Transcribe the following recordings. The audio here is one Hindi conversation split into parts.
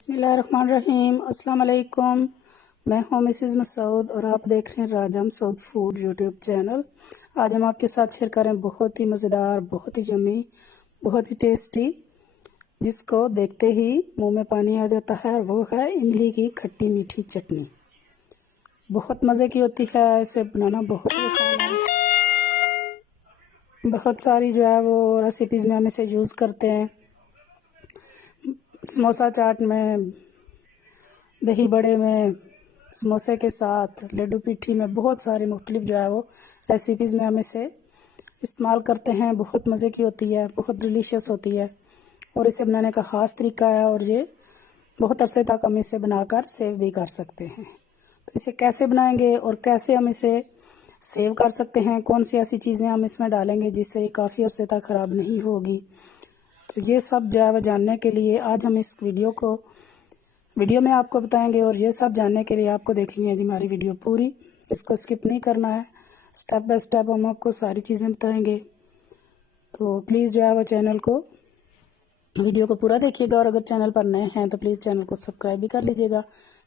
बिस्मिल्लाहिर्रहमानिर्रहीम। अस्सलाम वालेकुम। मैं हूं मिसेज़ मसूद और आप देख रहे हैं राजा मसूद फूड यूट्यूब चैनल। आज हम आपके साथ शेयर करें बहुत ही मज़ेदार, बहुत ही यम्मी, बहुत ही टेस्टी, जिसको देखते ही मुंह में पानी आ जाता है। वो है इमली की खट्टी मीठी चटनी। बहुत मज़े की होती है, इसे बनाना बहुत ही आसान है। बहुत सारी जो है वो रेसिपीज़ में हम इसे यूज़ करते हैं। समोसा चाट में, दही बड़े में, समोसे के साथ, लड्डू पिट्ठी में, बहुत सारी मुख्तलिफ जो है वो रेसिपीज़ में हम इसे इस्तेमाल करते हैं। बहुत मज़े की होती है, बहुत डिलीशियस होती है और इसे बनाने का ख़ास तरीका है और ये बहुत अरसे तक हम इसे बनाकर सेव भी कर सकते हैं। तो इसे कैसे बनाएंगे और कैसे हम इसे सेव कर सकते हैं, कौन सी ऐसी चीज़ें हम इसमें डालेंगे जिससे ये काफ़ी अरसे तक ख़राब नहीं होगी, तो ये सब जो है वो जानने के लिए आज हम इस वीडियो में आपको बताएंगे। और ये सब जानने के लिए आपको देखनी है जी हमारी वीडियो पूरी, इसको स्किप नहीं करना है। स्टेप बाय स्टेप हम आपको सारी चीज़ें बताएंगे। तो प्लीज़ जो है वो वीडियो को पूरा देखिएगा और अगर चैनल पर नए हैं तो प्लीज़ चैनल को सब्सक्राइब भी कर लीजिएगा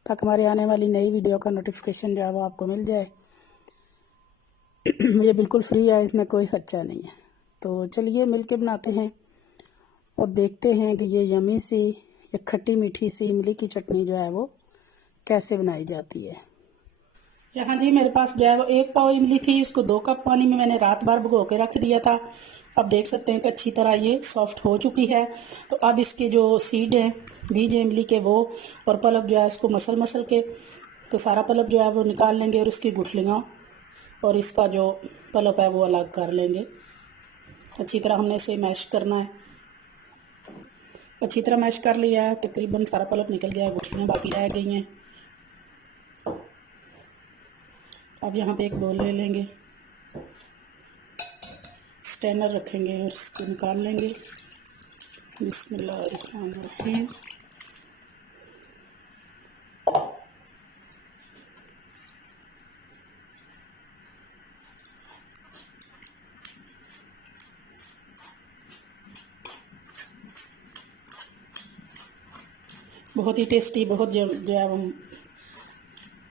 ताकि हमारी आने वाली नई वीडियो का नोटिफिकेशन जो है वो आपको मिल जाए। ये बिल्कुल फ्री है, इसमें कोई खर्चा नहीं है। तो चलिए मिलके बनाते हैं और देखते हैं कि ये यमी सी, ये खट्टी मीठी सी इमली की चटनी जो है वो कैसे बनाई जाती है। यहाँ जी मेरे पास जो है वो 1 पाव इमली थी, उसको 2 कप पानी में मैंने रात भर भिगो के रख दिया था। अब देख सकते हैं कि अच्छी तरह ये सॉफ्ट हो चुकी है। तो अब इसके जो सीड हैं, बीज हैं इमली के, वो और पल्प जो है उसको मसल के, तो सारा पल्प जो है वो निकाल लेंगे और इसकी गुठलियाँ और इसका जो पल्प है वो अलग कर लेंगे। अच्छी तरह हमने इसे मैश करना है। अच्छी तरह मैश कर लिया है, तकरीबन सारा पल्प निकल गया है, गुठलियाँ बाकी रह गई हैं। अब यहाँ पे एक बोल ले लेंगे, स्ट्रेनर रखेंगे और इसको निकाल लेंगे। बिस्मिल्लाहिर्रहमानिर्रहीम। बहुत ही टेस्टी, बहुत जो है वो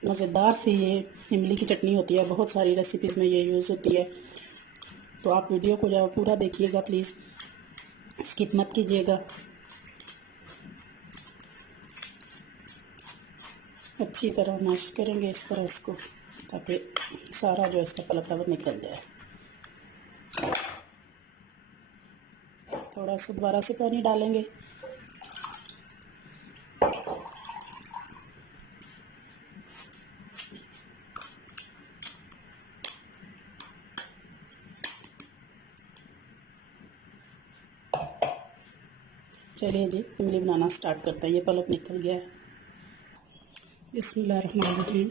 मज़ेदार सी ये इमली की चटनी होती है। बहुत सारी रेसिपीज़ में ये यूज़ होती है। तो आप वीडियो को जो है पूरा देखिएगा, प्लीज़ स्किप मत कीजिएगा। अच्छी तरह मैश करेंगे इस तरह इसको, ताकि सारा जो इसका पल्प है वो निकल जाए। थोड़ा सा दोबारा से पानी डालेंगे। चलिए जी इमली बनाना स्टार्ट करते हैं। ये पल्प निकल गया है। बिस्मिल्लाहिर्रहमानिर्रहीम।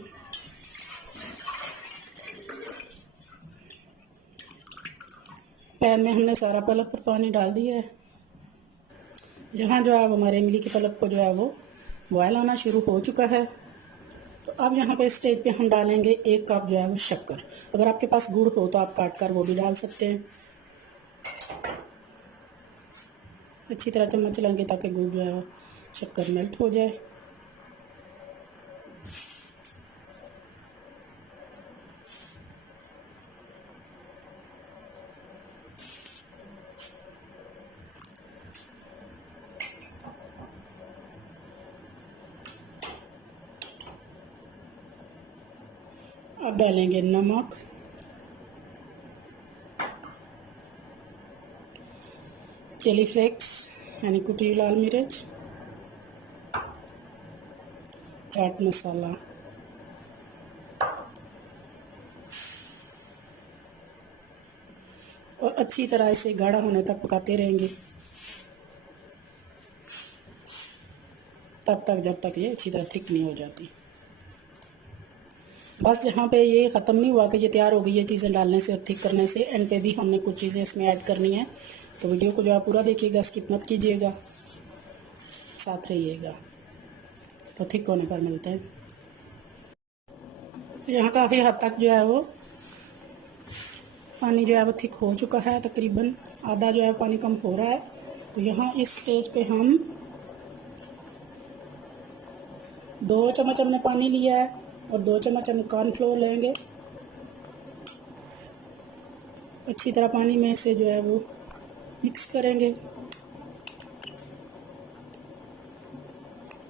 पैन में हमने सारा पल्प पर पानी डाल दिया है। यहाँ जो है हमारे इमली के पल्प को जो है वो बॉयल आना शुरू हो चुका है। तो अब यहाँ पे स्टेज पे हम डालेंगे 1 कप जो है वो शक्कर। अगर आपके पास गुड़ हो तो आप काट कर वो भी डाल सकते हैं। अच्छी तरह चम्मच चलाएंगे ताकि गुड़ जो है वो शक्कर मेल्ट हो जाए। अब डालेंगे नमक, चिली फ्लेक्स यानी कुटी हुई लाल मिर्च, चाट मसाला, और अच्छी तरह इसे गाढ़ा होने तक पकाते रहेंगे, तब तक जब तक ये अच्छी तरह थिक नहीं हो जाती। बस जहाँ पे ये ख़त्म नहीं हुआ कि ये तैयार हो गई ये चीज़ें डालने से और थिक करने से, एंड पे भी हमने कुछ चीज़ें इसमें ऐड करनी है। तो वीडियो को जो आप पूरा देखिएगा, स्किप मत कीजिएगा, साथ रहिएगा। तो थिक होने पर मिलते हैं। तो यहाँ काफ़ी हद तक जो है वो पानी जो है वो थिक हो चुका है, तकरीबन आधा जो है पानी कम हो रहा है। तो यहाँ इस स्टेज पे हम 2 चम्मच हमने पानी लिया है और 2 चम्मच हम कॉर्नफ्लोर लेंगे। अच्छी तरह पानी में से जो है वो मिक्स करेंगे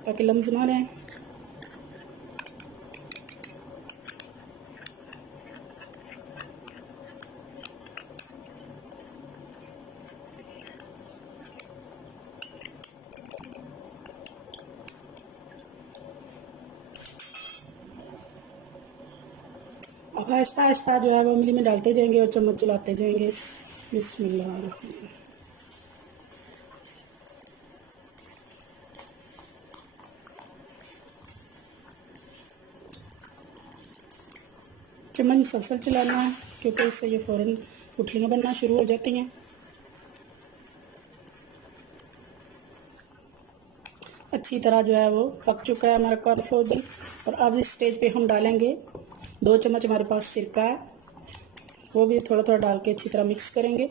ताकि लम्स ना रहें। अब आहिस्ता आहिस्ता जो है वो उंगली में डालते जाएंगे और चम्मच चलाते जाएंगे। बिस्मिल्लाह। चम्मच मुसलसल चलाना है क्योंकि इससे ये फ़ौरन गुठलियाँ बनना शुरू हो जाती हैं। अच्छी तरह जो है वो पक चुका है हमारा कॉर्नफ्लोर भी। और अब इस स्टेज पे हम डालेंगे 2 चम्मच हमारे पास सिरका है, वो भी थोड़ा थोड़ा डाल के अच्छी तरह मिक्स करेंगे।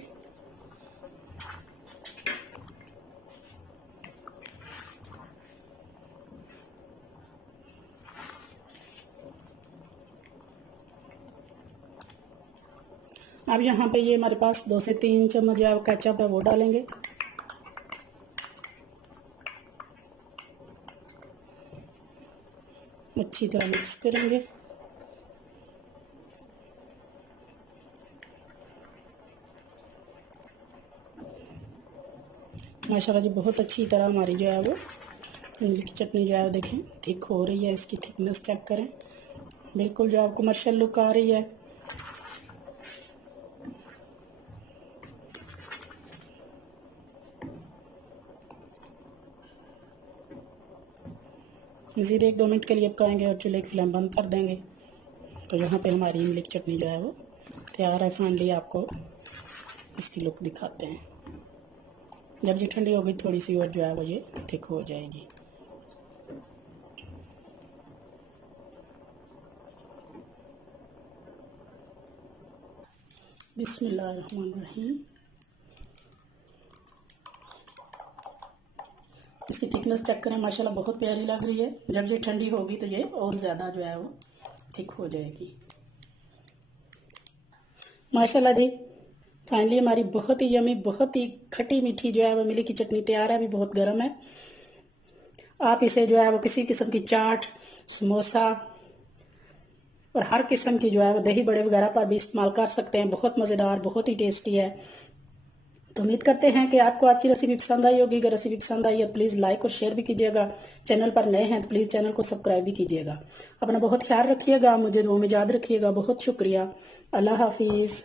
अब यहाँ पे ये हमारे पास 2 से 3 चम्मच जो है केचप है वो डालेंगे। अच्छी तरह मिक्स करेंगे। माशाल्लाह जी बहुत अच्छी तरह हमारी जो है वो इमली की चटनी जो है वो देखें थिक हो रही है। इसकी थिकनेस चेक करें, बिल्कुल जो आपको कमर्शियल लुक आ रही है। मज़ीद 1-2 मिनट के लिए पकाएंगे और चूल्हे की फ्लेम बंद कर देंगे। तो यहाँ पे हमारी इमली की चटनी जो है वो तैयार है। फाइनली आपको इसकी लुक दिखाते हैं। जब ये ठंडी होगी थोड़ी सी और जो है वो ये थिक हो जाएगी। बिस्मिल्लाहिर्रहमानिर्रहीम। इसकी थिकनेस चेक करें, माशाल्लाह बहुत प्यारी लग रही है। जब ये ठंडी होगी तो ये और ज़्यादा जो है वो थिक हो जाएगी। माशाल्लाह जी फाइनली हमारी बहुत ही यमी, बहुत ही खट्टी मीठी जो है वो इमली की चटनी तैयार है। अभी बहुत गर्म है। आप इसे जो है वो किसी किस्म की चाट, समोसा और हर किस्म की जो है वो दही बड़े वगैरह पर भी इस्तेमाल कर सकते हैं। बहुत मज़ेदार, बहुत ही टेस्टी है। तो उम्मीद करते हैं कि आपको आज की रेसिपी पसंद आई होगी। अगर रेसिपी पसंद आई है प्लीज़ लाइक और शेयर भी कीजिएगा। चैनल पर नए हैं तो प्लीज़ चैनल को सब्सक्राइब भी कीजिएगा। अपना बहुत ख्याल रखिएगा, मुझे दुआ में याद रखिएगा। बहुत शुक्रिया। अल्लाह हाफिज़।